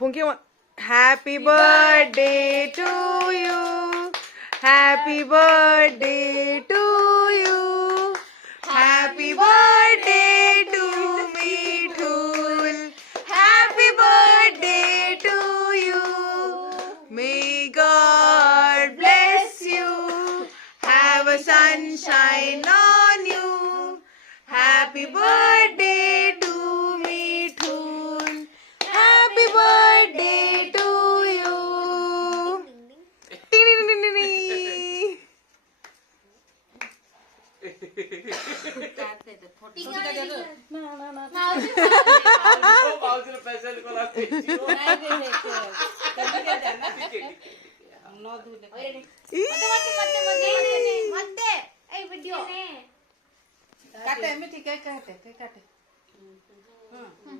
फुंकी happy birthday to you happy birthday to you happy birthday to Mithun happy birthday to you may God bless you have a sunshine on you happy birthday to Mithun happy birthday to you काटे मी ठीक आहे काटे